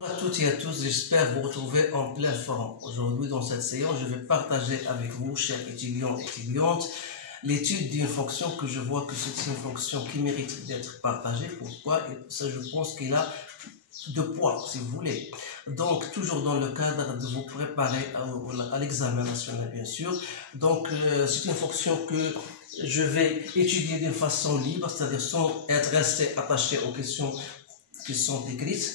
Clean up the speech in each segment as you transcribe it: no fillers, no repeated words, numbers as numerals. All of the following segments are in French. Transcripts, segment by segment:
Bonjour à toutes et à tous, j'espère vous retrouver en pleine forme. Aujourd'hui, dans cette séance, je vais partager avec vous, chers étudiants et étudiantes, l'étude d'une fonction que je vois que c'est une fonction qui mérite d'être partagée. Pourquoi? Et ça, je pense qu'il a de poids, si vous voulez. Donc, toujours dans le cadre de vous préparer à l'examen national, bien sûr. Donc, c'est une fonction que je vais étudier d'une façon libre, c'est-à-dire sans être resté attaché aux questions qui sont écrites.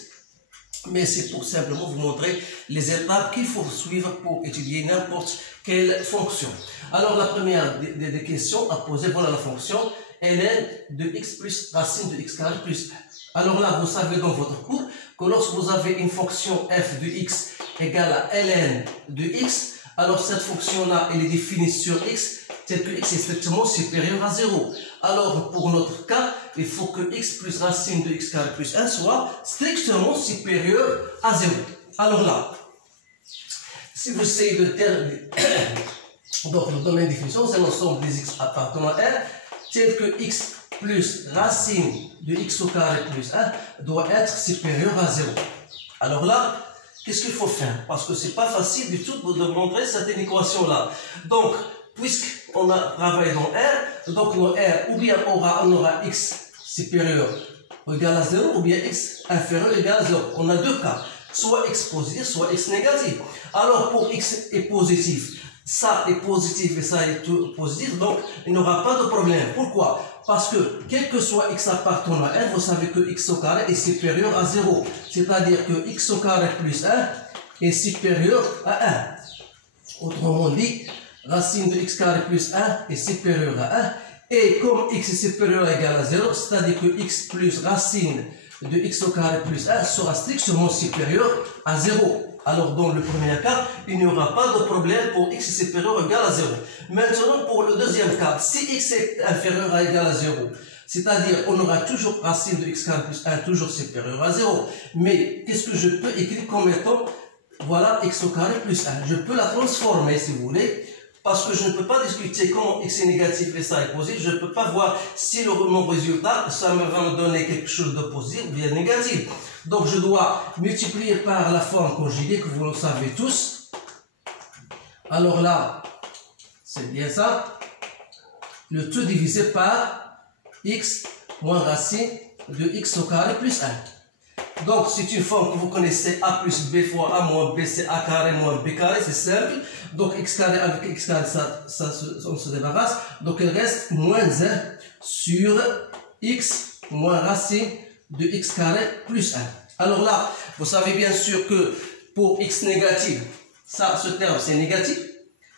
Mais c'est pour simplement vous montrer les étapes qu'il faut suivre pour étudier n'importe quelle fonction. Alors, la première des questions à poser, voilà la fonction ln de x plus racine de x carré plus 1. Alors là, vous savez dans votre cours que lorsque vous avez une fonction f de x égale à ln de x, alors cette fonction-là, elle est définie sur x, tel que x est strictement supérieur à 0. Alors, pour notre cas, il faut que x plus racine de x carré plus 1 soit strictement supérieur à 0. Alors là, si vous essayez de terminer, donc le domaine de définition, c'est l'ensemble des x appartenant à R, tel que x plus racine de x au carré plus 1 doit être supérieur à 0. Alors là, qu'est-ce qu'il faut faire? Parce que c'est pas facile du tout de montrer cette équation-là. Donc, puisqu'on a travaillé dans R, donc dans R, ou bien on aura x supérieur ou égal à 0, ou bien x inférieur ou égal à 0. On a deux cas, soit x positif, soit x négatif. Alors, pour x est positif, ça est positif et ça est positif, donc il n'y aura pas de problème. Pourquoi? Parce que, quel que soit x appartenant à R, vous savez que x au carré est supérieur à 0. C'est-à-dire que x au carré plus 1 est supérieur à 1. Autrement dit, racine de x carré plus 1 est supérieur à 1. Et comme x est supérieur ou égal à 0, c'est-à-dire que x plus racine de x au carré plus 1 sera strictement supérieur à 0. Alors, dans le premier cas, il n'y aura pas de problème pour x est supérieur ou égal à 0. Maintenant, pour le deuxième cas, si x est inférieur ou égal à 0, c'est-à-dire on aura toujours racine de x carré plus 1 toujours supérieur à 0. Mais qu'est-ce que je peux écrire comme étant, voilà, x au carré plus 1. Je peux la transformer, si vous voulez, parce que je ne peux pas discuter comment x est négatif et ça est positif. Je ne peux pas voir si mon résultat, ça va me donner quelque chose de positif ou bien négatif. Donc, je dois multiplier par la forme conjuguée que vous le savez tous. Alors là, c'est bien ça. Le tout divisé par x moins racine de x au carré plus 1. Donc, c'est une forme que vous connaissez, a plus b fois a moins b, c'est a carré moins b carré, c'est simple. Donc, x carré avec x carré, on se débarrasse. Donc, il reste moins 1 sur x moins racine de x carré plus 1. Alors là, vous savez bien sûr que pour x négatif, ça, ce terme, c'est négatif.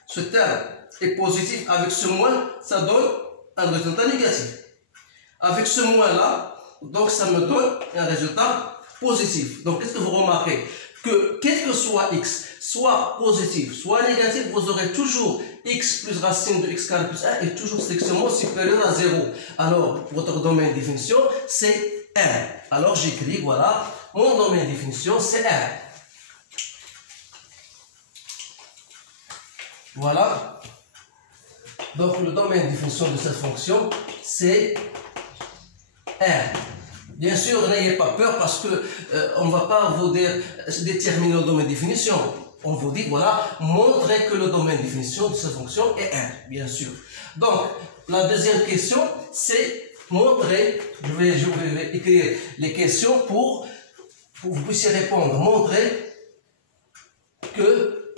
Ce terme est positif. Avec ce moins, ça donne un résultat négatif. Avec ce moins-là, donc ça me donne un résultat positif. Donc, qu'est-ce que vous remarquez? Que quel que soit x, soit positif, soit négatif, vous aurez toujours x plus racine de x carré plus 1 est toujours strictement supérieur à 0. Alors, votre domaine de définition, c'est R. Alors, j'écris, voilà, mon domaine de définition, c'est R. Voilà. Donc, le domaine de définition de cette fonction, c'est R. Bien sûr, n'ayez pas peur parce que on ne va pas vous déterminer le domaine de définition. On vous dit, voilà, montrez que le domaine de définition de cette fonction est R, bien sûr. Donc, la deuxième question, c'est montrer, je vais écrire les questions pour que vous puissiez répondre. Montrer que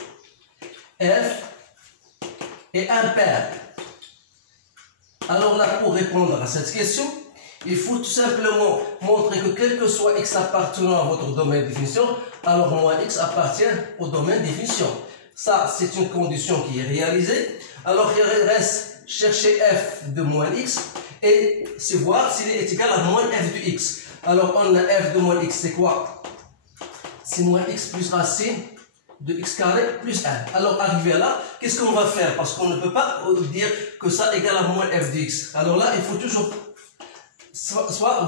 f est impair. Alors là, pour répondre à cette question, il faut tout simplement montrer que quel que soit x appartenant à votre domaine de définition, alors moins x appartient au domaine de définition. Ça, c'est une condition qui est réalisée. Alors, il reste chercher f de moins x et c'est voir s'il est égal à moins f de x. Alors, on a f de moins x, c'est quoi? C'est moins x plus racine de x carré plus 1. Alors, arrivé à là, qu'est-ce qu'on va faire? Parce qu'on ne peut pas dire que ça égale à moins f de x. Alors là, il faut toujours...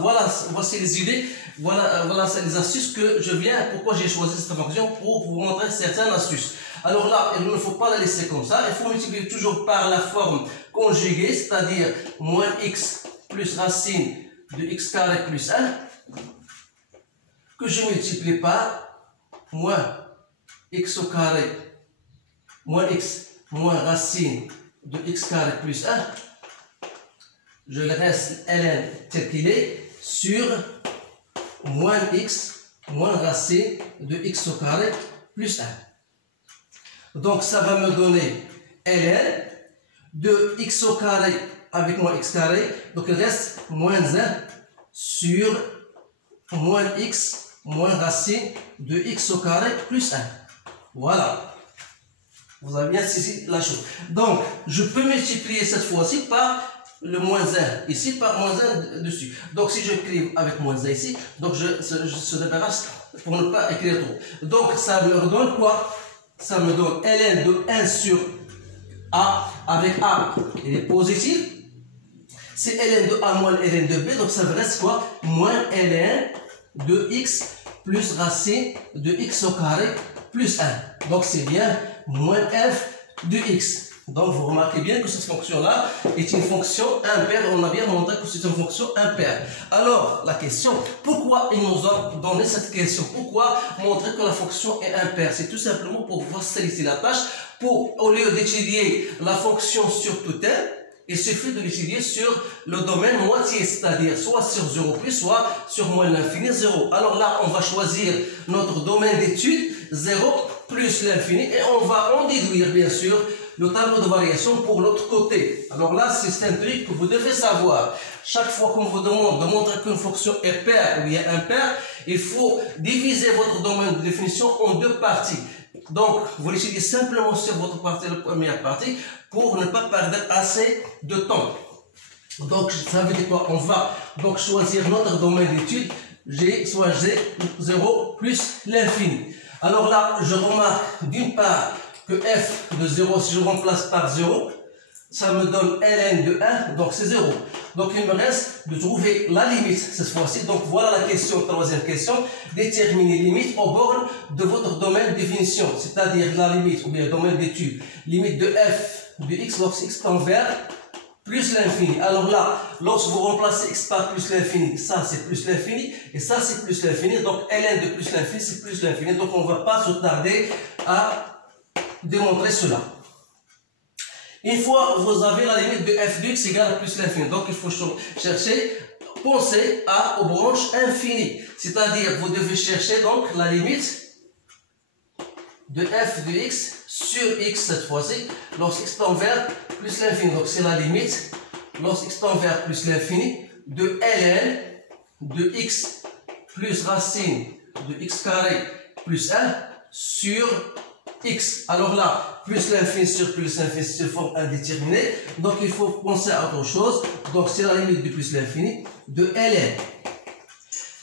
voilà, voici les idées, voilà les astuces que je viens, pourquoi j'ai choisi cette fonction, pour vous montrer certaines astuces. Alors là, il ne faut pas la laisser comme ça, il faut multiplier toujours par la forme conjuguée, c'est-à-dire moins x plus racine de x carré plus 1, que je multiplie par moins x au carré moins x moins racine de x carré plus 1, je le reste ln tel qu'il est sur moins x moins racine de x au carré plus 1. Donc ça va me donner ln de x au carré avec moins x carré, donc il reste moins 1 sur moins x moins racine de x au carré plus 1. Voilà. Vous avez bien saisi la chose. Donc, je peux multiplier cette fois-ci par le moins 1 ici, par moins 1 dessus. Donc, si j'écris avec moins 1 ici, donc je se débarrasse pour ne pas écrire trop. Donc, ça me donne quoi? Ça me donne ln de 1 sur a, avec a, il est positif. C'est ln de a moins ln de b, donc ça me reste quoi? Moins ln de x plus racine de x au carré plus 1. Donc c'est bien moins f de x. Donc vous remarquez bien que cette fonction-là est une fonction impaire. On a bien montré que c'est une fonction impaire. Alors la question, pourquoi ils nous ont donné cette question? Pourquoi montrer que la fonction est impaire? C'est tout simplement pour faciliter la tâche. Pour, au lieu d'étudier la fonction sur tout n, il suffit de l'étudier sur le domaine moitié, c'est-à-dire soit sur 0 plus, soit sur moins l'infini 0. Alors là, on va choisir notre domaine d'étude 0 plus l'infini et on va en déduire bien sûr le tableau de variation pour l'autre côté. Alors là, c'est un truc que vous devez savoir. Chaque fois qu'on vous demande de montrer qu'une fonction est paire ou bien impaire, il faut diviser votre domaine de définition en deux parties. Donc, vous l'étudiez simplement sur votre partie, la première partie, pour ne pas perdre assez de temps. Donc, ça veut dire quoi? On va donc choisir notre domaine d'étude, G, soit G0 plus l'infini. Alors là, je remarque d'une part que f de 0, si je remplace par 0, ça me donne ln de 1, donc c'est 0. Donc il me reste de trouver la limite cette fois-ci. Donc voilà la question, troisième question. Déterminer limite aux bornes de votre domaine de définition, c'est-à-dire la limite ou bien domaine d'étude. Limite de f de x lorsque x tend vers plus l'infini. Alors là, lorsque vous remplacez x par plus l'infini, ça c'est plus l'infini et ça c'est plus l'infini. Donc ln de plus l'infini c'est plus l'infini. Donc on ne va pas se tarder à démontrer cela. Une fois vous avez la limite de f de x égale à plus l'infini, donc il faut chercher, penser aux branches infinies. C'est-à-dire vous devez chercher donc la limite de f de x sur x cette fois-ci, lorsque x tend vers plus l'infini. Donc c'est la limite, lorsque x tend vers plus l'infini, de ln de x plus racine de x carré plus 1 sur x. Alors là, plus l'infini sur plus l'infini, c'est une forme indéterminée. Donc il faut penser à autre chose. Donc c'est la limite de plus l'infini de ln.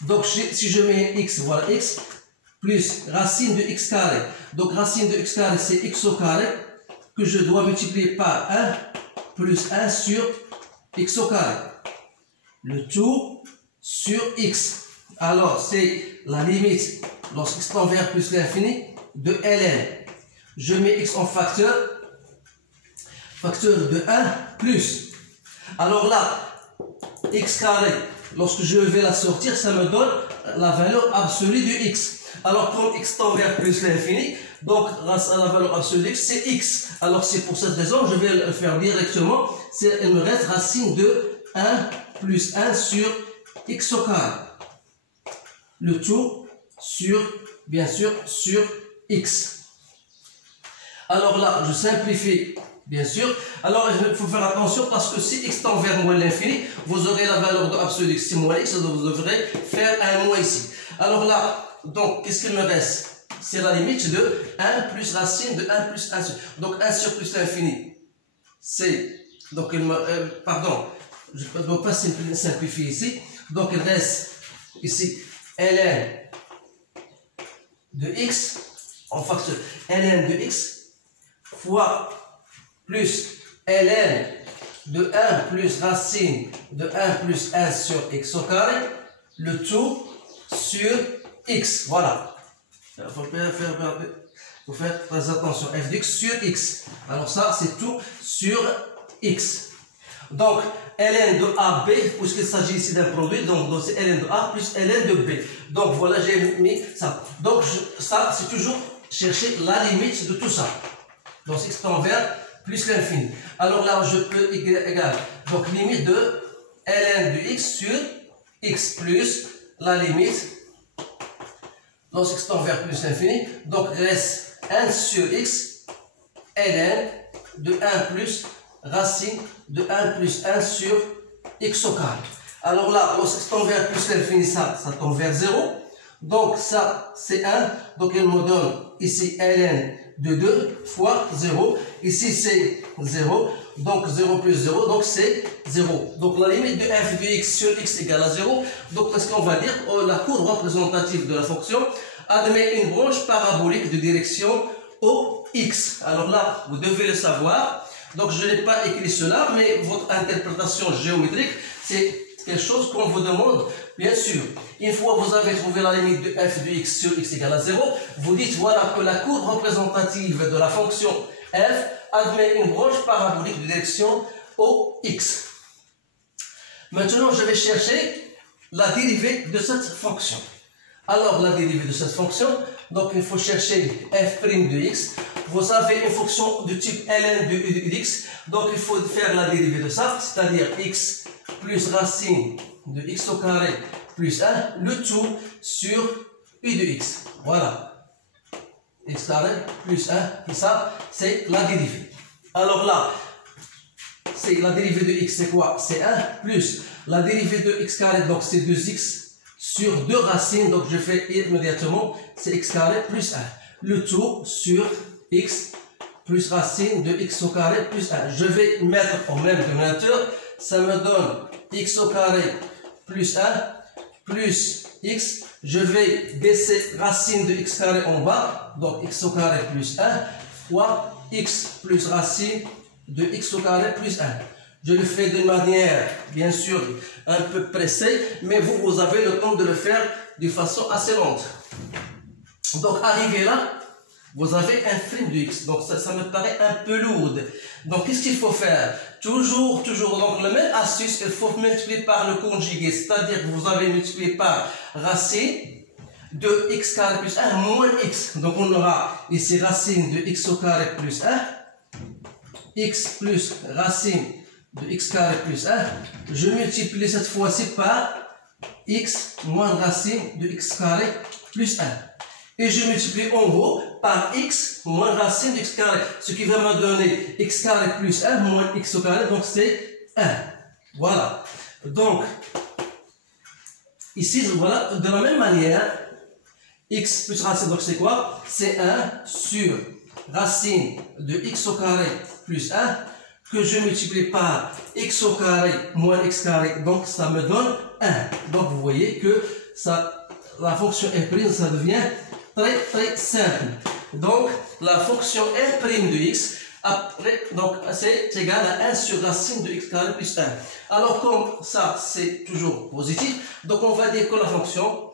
Donc si je mets x, voilà x, plus racine de x carré. Donc racine de x carré, c'est x au carré que je dois multiplier par 1 plus 1 sur x au carré. Le tout sur x. Alors c'est la limite lorsque x tend vers plus l'infini de ln. Je mets x en facteur de 1 plus. Alors là, x carré, lorsque je vais la sortir, ça me donne la valeur absolue de x. Alors comme x tend vers plus l'infini, donc la valeur absolue de x, c'est x. Alors c'est pour cette raison, je vais le faire directement. Il me reste racine de 1 plus 1 sur x au carré. Le tout sur, bien sûr, sur x. Alors là, je simplifie, bien sûr. Alors, il faut faire attention parce que si x tend vers moins l'infini, vous aurez la valeur de absolue de x, c'est moins x, donc vous devrez faire un moins ici. Alors là, donc, qu'est-ce qu'il me reste? C'est la limite de 1 plus racine de 1 plus 1 sur. Donc, 1 sur plus l'infini, c'est, donc, pardon, je ne dois pas simplifier ici. Donc, il reste ici ln de x, en facteur ln de x, fois plus ln de 1 plus racine de 1 plus 1 sur x au carré, le tout sur x. Voilà. Il faut faire très attention. f de x sur x. Alors ça, c'est tout sur x. Donc, ln de AB, puisqu'il s'agit ici d'un produit, donc c'est ln de A plus ln de B. Donc, voilà, j'ai mis ça. Donc, ça, c'est toujours chercher la limite de tout ça. Donc, x tend vers plus l'infini. Alors là, je peux égal. Donc, limite de ln de x sur x plus la limite. Donc, x tend vers plus l'infini. Donc, reste 1 sur x, ln de 1 plus racine de 1 plus 1 sur x au carré. Alors là, lorsque x tend vers plus l'infini, ça tend vers 0. Donc, ça, c'est 1. Donc, il me donne ici ln de 2 fois 0. Ici, c'est 0. Donc, 0 plus 0, donc c'est 0. Donc, la limite de f de x sur x égale à 0. Donc, qu'est-ce qu'on va dire? La courbe représentative de la fonction admet une branche parabolique de direction OX. Alors là, vous devez le savoir. Donc, je n'ai pas écrit cela, mais votre interprétation géométrique, c'est quelque chose qu'on vous demande, bien sûr. Une fois que vous avez trouvé la limite de f de x sur x égale à 0, vous dites voilà que la courbe représentative de la fonction f admet une branche parabolique de direction OX. Maintenant, je vais chercher la dérivée de cette fonction. Alors, la dérivée de cette fonction, donc il faut chercher f' de x. Vous avez une fonction de type ln de x, donc il faut faire la dérivée de ça, c'est-à-dire x plus racine de x au carré plus 1, le tout sur u de x. Voilà. X carré plus 1, et ça, c'est la dérivée. Alors là, c'est la dérivée de x, c'est quoi? C'est 1 plus la dérivée de x carré, donc c'est 2x sur 2 racines, donc je fais immédiatement, c'est x carré plus 1. Le tout sur x plus racine de x au carré plus 1. Je vais mettre au même dénominateur, ça me donne x au carré plus 1 plus x. Je vais baisser racine de x carré en bas, donc x au carré plus 1 fois x plus racine de x au carré plus 1. Je le fais d'une manière, bien sûr, un peu pressée, mais vous avez le temps de le faire de façon assez lente. Donc, arrivé là, vous avez un prime de x. Donc, ça me paraît un peu lourd. Donc, qu'est-ce qu'il faut faire? Toujours, donc, la même astuce, il faut multiplier par le conjugué. C'est-à-dire que vous avez multiplié par racine de x carré plus 1 moins x. Donc, on aura ici racine de x au carré plus 1. X plus racine de x carré plus 1. Je multiplie cette fois-ci par x moins racine de x carré plus 1. Et je multiplie en haut par x moins racine de x carré, ce qui va me donner x carré plus 1 moins x au carré, donc c'est 1. Voilà. Donc, ici, voilà, de la même manière, x plus racine, donc c'est quoi? C'est 1 sur racine de x au carré plus 1, que je multiplie par x au carré moins x carré, donc ça me donne 1. Donc, vous voyez que ça, la fonction f', ça devient très simple. Donc, la fonction f' de x, après, donc, c'est égal à 1 sur racine de x carré plus 1. Alors, comme ça, c'est toujours positif, donc on va dire que la fonction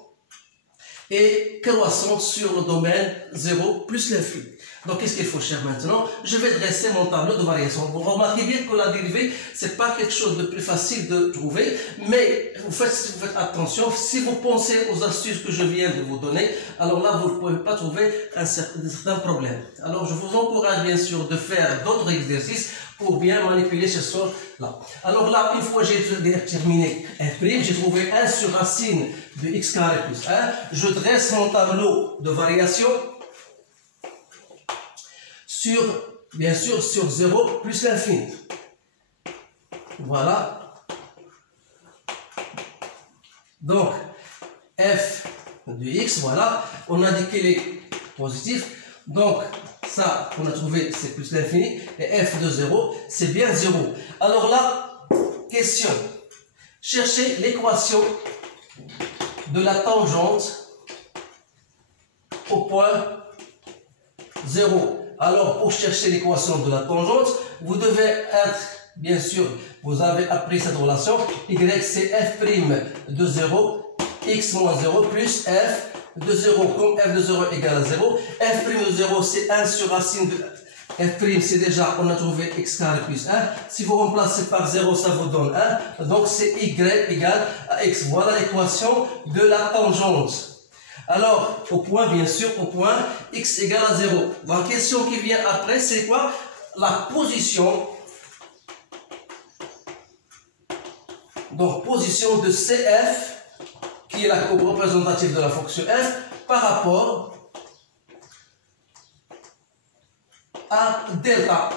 est croissante sur le domaine 0 plus l'infini. Donc, qu'est-ce qu'il faut faire maintenant? Je vais dresser mon tableau de variation. Vous remarquez bien que la dérivée, c'est pas quelque chose de plus facile de trouver, mais vous faites attention, si vous pensez aux astuces que je viens de vous donner, alors là, vous ne pouvez pas trouver un certain problème. Alors, je vous encourage bien sûr de faire d'autres exercices pour bien manipuler ce sort-là. Alors là, une fois que j'ai terminé f', j'ai trouvé 1 sur racine de x carré plus 1. Je dresse mon tableau de variation sur, bien sûr, sur 0 plus l'infini. Voilà. Donc, f de x, voilà. On a dit qu'il est positif. Donc, ça, on a trouvé, c'est plus l'infini. Et f de 0, c'est bien 0. Alors là, question. Cherchez l'équation de la tangente au point 0. Alors, pour chercher l'équation de la tangente, vous devez être, bien sûr, vous avez appris cette relation. Y, c'est f' de 0, x moins 0 plus f de 0. Comme f de 0 égale à 0, f' de 0, c'est 1 sur racine de f' c'est déjà, on a trouvé x carré plus 1. Si vous remplacez par 0, ça vous donne 1. Donc c'est y égale à x. Voilà l'équation de la tangente. Alors, au point, bien sûr, au point, x égale à 0. La question qui vient après, c'est quoi? La position. Donc, position de CF, qui est la courbe représentative de la fonction f, par rapport à delta.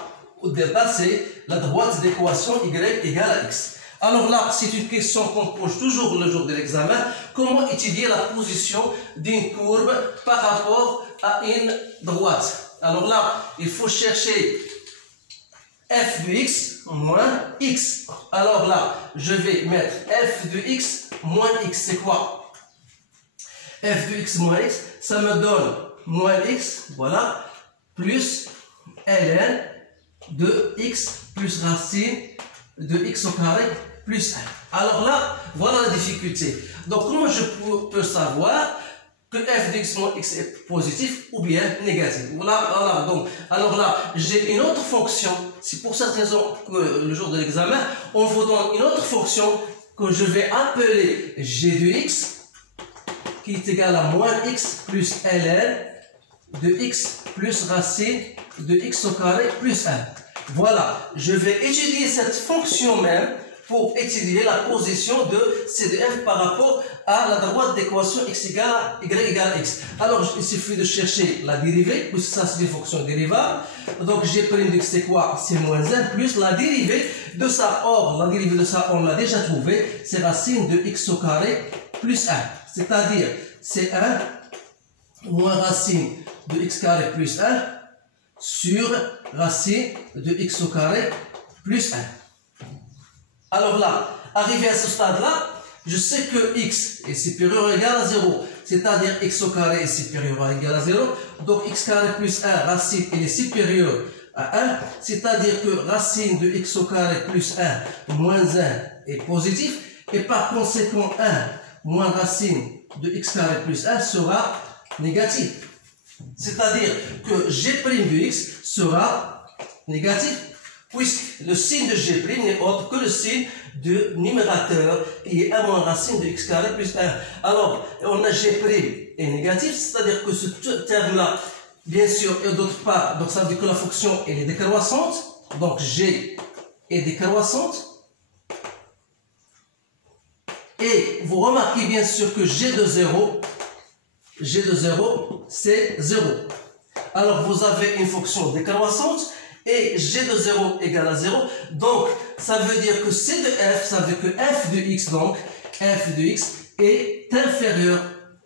Delta, c'est la droite d'équation y égale à x. Alors là, c'est une question qu'on pose toujours le jour de l'examen. Comment étudier la position d'une courbe par rapport à une droite? Alors là, il faut chercher f de x moins x. Alors là, je vais mettre f de x moins x. C'est quoi? F de x moins x, ça me donne moins x, voilà, plus ln de x plus racine de x au carré plus 1. Alors là, voilà la difficulté. Donc, comment je peux savoir que f de x moins x est positif ou bien négatif? Voilà, donc, alors là, j'ai une autre fonction. C'est pour cette raison que le jour de l'examen, on vous donne une autre fonction que je vais appeler g de x, qui est égal à moins x plus ln de x plus racine de x au carré plus 1. Voilà, je vais étudier cette fonction même pour étudier la position de C de f par rapport à la droite d'équation x égale à y égale à x. Alors, il suffit de chercher la dérivée, puisque ça c'est une fonction dérivable. Donc, g' de x c'est quoi? C'est moins 1 plus la dérivée de ça. Or, la dérivée de ça, on l'a déjà trouvé, c'est racine de x au carré plus 1. C'est-à-dire, c'est 1 moins racine de x carré plus 1 sur racine de x au carré plus 1. Alors là, arrivé à ce stade-là, je sais que x est supérieur ou égal à 0. C'est-à-dire x au carré est supérieur ou égal à 0. Donc x carré plus 1, racine, il est supérieur à 1. C'est-à-dire que racine de x au carré plus 1 moins 1 est positif. Et par conséquent, 1 moins racine de x carré plus 1 sera négatif. C'est-à-dire que g' de x sera négatif, puisque le signe de g' n'est autre que le signe de numérateur qui est 1 moins racine de x carré plus 1. Alors, on a g' est négatif, c'est-à-dire que ce terme-là, bien sûr, et d'autre part, donc ça veut dire que la fonction elle est décroissante, donc g est décroissante. Et vous remarquez bien sûr que g de 0, c'est 0. Alors, vous avez une fonction décroissante et g de 0 égale à 0. Donc, ça veut dire que c de f, ça veut dire que f de x, donc, f de x est inférieur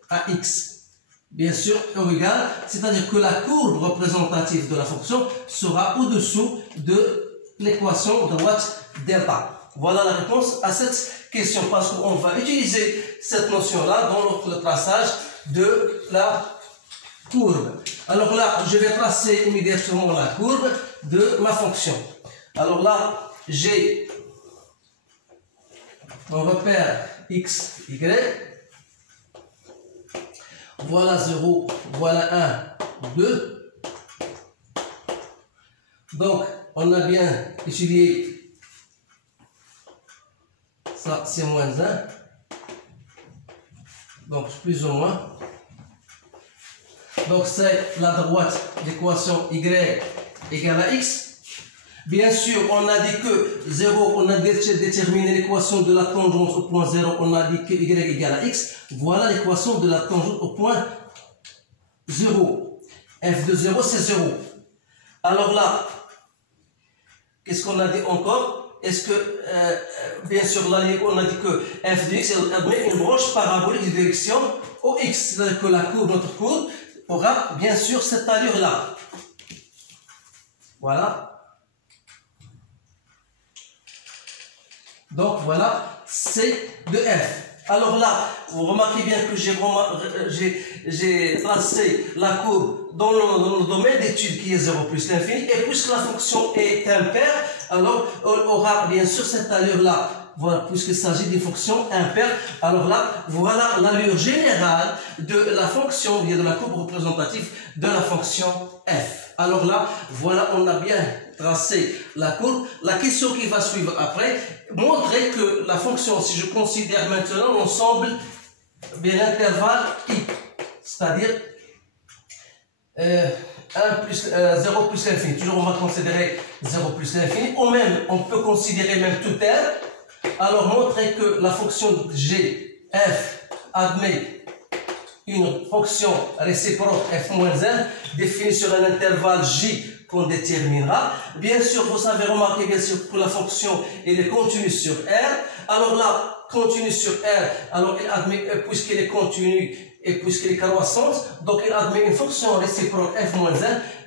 à x. Bien sûr, ou égal, c'est-à-dire que la courbe représentative de la fonction sera au-dessous de l'équation droite delta. Voilà la réponse à cette question, parce qu'on va utiliser cette notion-là dans le traçage de la courbe. Alors là, je vais tracer immédiatement la courbe de ma fonction. Alors là, j'ai mon repère x, y. Voilà 0, voilà 1, 2. Donc, on a bien étudié ça, c'est moins 1. Donc, plus ou moins. Donc, c'est la droite d'équation y égale à x. Bien sûr, on a dit que 0, on a déterminé l'équation de la tangente au point 0, on a dit que y égale à x. Voilà l'équation de la tangente au point 0. F de 0, c'est 0. Alors là, qu'est-ce qu'on a dit encore? Est-ce que, bien sûr, là, on a dit que f de x admet une branche parabolique de direction au x. C'est-à-dire que la courbe, notre courbe, aura bien sûr cette allure-là. Voilà. Donc voilà, C de f. Alors là, vous remarquez bien que j'ai tracé la courbe dans le domaine d'étude qui est 0 plus l'infini. Et puisque la fonction est impaire, alors on aura bien sûr cette allure-là voilà, puisqu'il s'agit d'une fonction impaire, alors là, voilà l'allure générale de la fonction, ou bien de la courbe représentative de la fonction f. Alors là, voilà, on a bien tracé la courbe. La question qui va suivre après, montrer que la fonction, si je considère maintenant l'ensemble de l'intervalle i, c'est-à-dire 0 plus l'infini. Toujours on va considérer 0 plus l'infini, ou même on peut considérer même tout R. Alors montrer que la fonction g, f admet une fonction réciproque f moins 1 définie sur un intervalle j qu'on déterminera. Bien sûr, vous savez remarquer bien sûr que la fonction elle est continue sur R. Alors là, continue sur R, alors il admet, puisqu'elle est continue et puisqu'elle est croissante, donc il admet une fonction réciproque f moins 1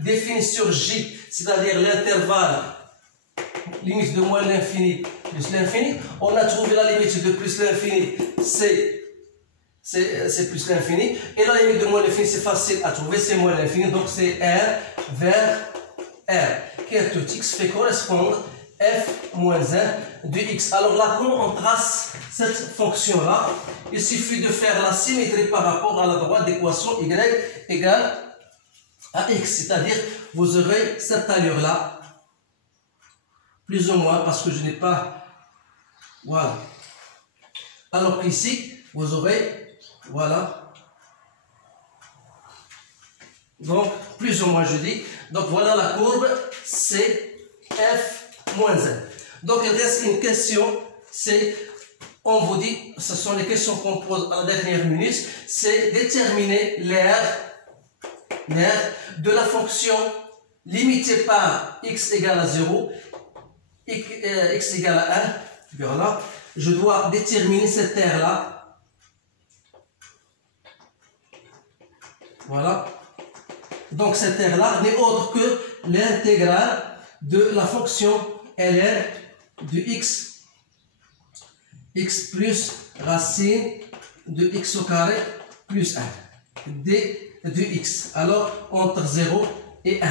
définie sur j, c'est-à-dire l'intervalle limite de moins l'infini plus l'infini. On a trouvé la limite de plus l'infini, c'est plus l'infini, et la limite de moins l'infini c'est facile à trouver, c'est moins l'infini, donc c'est R vers R, qui est tout x fait correspondre f moins 1 de x. Alors là, comment on trace cette fonction-là? Il suffit de faire la symétrie par rapport à la droite d'équation y égale à x, c'est-à-dire vous aurez cette allure-là, plus ou moins, parce que je n'ai pas, voilà. Alors qu'ici, vous aurez, voilà, donc plus ou moins je dis, donc voilà la courbe, c'est f moins 1. Donc il reste une question, c'est, on vous dit, ce sont les questions qu'on pose à la dernière minute, c'est déterminer l'aire de la fonction limitée par x égale à 0, x égale à 1, voilà, je dois déterminer cette aire-là, voilà, donc cette aire-là n'est autre que l'intégrale de la fonction ln de x plus racine de x au carré plus 1 d de x, alors entre 0 et 1.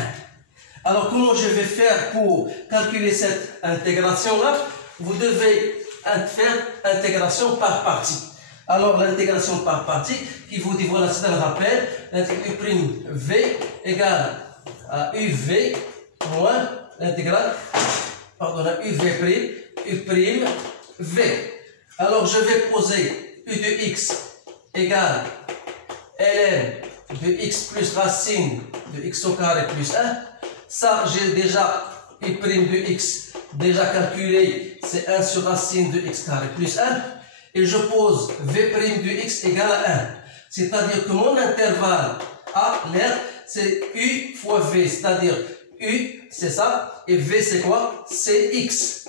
Alors comment je vais faire pour calculer cette intégration là? Vous devez faire intégration par partie. Alors l'intégration par partie qui vous dit, voilà, c'est un rappel, u'v égale à uv moins l'intégrale, pardon, u'v', v. Alors je vais poser u de x égale ln de x plus racine de x au carré plus 1. Ça, j'ai déjà u' de x déjà calculé, c'est 1 sur racine de x carré plus 1. Et je pose v' de x égale à 1. C'est-à-dire que mon intervalle A, l'air, c'est u fois v, c'est-à-dire u, c'est ça, et v, c'est quoi? C'est x.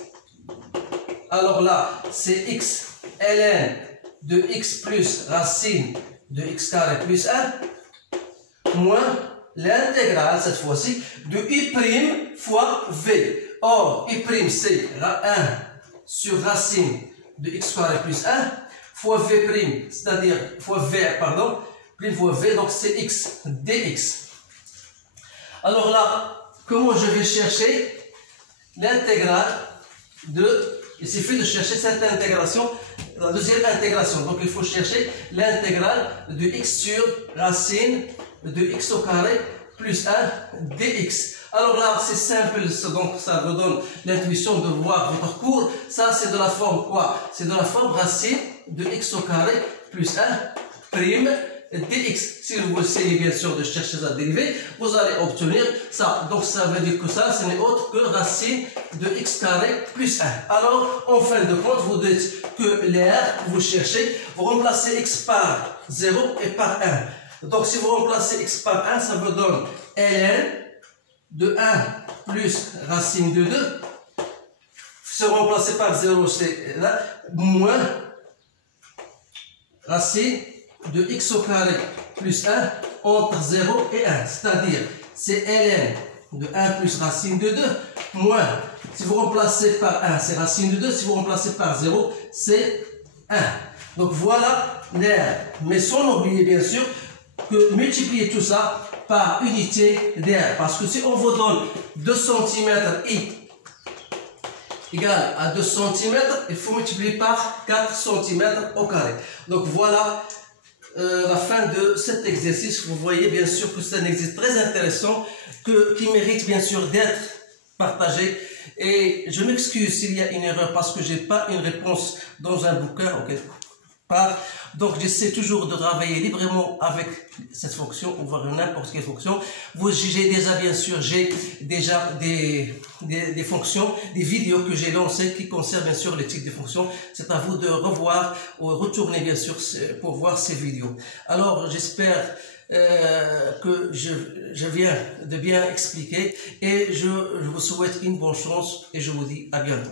Alors là, c'est x, ln de x plus racine de x carré plus 1, moins l'intégrale, cette fois-ci, de u' fois v. Or, u' c'est 1 sur racine de x carré plus 1, fois v', c'est-à-dire fois v, pardon, prime fois v, donc c'est x, dx. Alors là, comment je vais chercher l'intégrale de... Il suffit de chercher cette intégration, la deuxième intégration. Donc il faut chercher l'intégrale de x sur racine de x au carré plus 1 dx. Alors là, c'est simple, donc ça vous donne l'intuition de voir votre cours. Ça, c'est de la forme quoi? C'est de la forme racine de x au carré plus 1 prime dx. Si vous essayez bien sûr de chercher la dérivée, vous allez obtenir ça. Donc ça veut dire que ça, ce n'est autre que racine de x carré plus 1. Alors, en fin de compte, vous dites que l'air que vous cherchez, vous remplacez x par 0 et par 1. Donc si vous remplacez x par 1, ça vous donne ln de 1 plus racine de 2. Se remplacer par 0, c'est là, moins racine de x au carré plus 1 entre 0 et 1. C'est-à-dire, c'est ln de 1 plus racine de 2 moins, si vous remplacez par 1, c'est racine de 2. Si vous remplacez par 0, c'est 1. Donc voilà l'air. Mais sans oublier bien sûr que multiplier tout ça par unité d'air. Parce que si on vous donne 2 cm I égale à 2 cm, il faut multiplier par 4 cm au carré. Donc voilà la fin de cet exercice. Vous voyez bien sûr que c'est un exercice très intéressant qui mérite bien sûr d'être partagé. Et je m'excuse s'il y a une erreur parce que j'ai pas une réponse dans un bouquin ou quelque part. Donc j'essaie toujours de travailler librement avec cette fonction ou voir n'importe quelle fonction. Vous jugez déjà bien sûr, j'ai déjà des fonctions, des vidéos que j'ai lancées qui concernent bien sûr les types de fonctions. C'est à vous de revoir ou retourner bien sûr pour voir ces vidéos. Alors j'espère que je viens de bien expliquer et je vous souhaite une bonne chance et je vous dis à bientôt.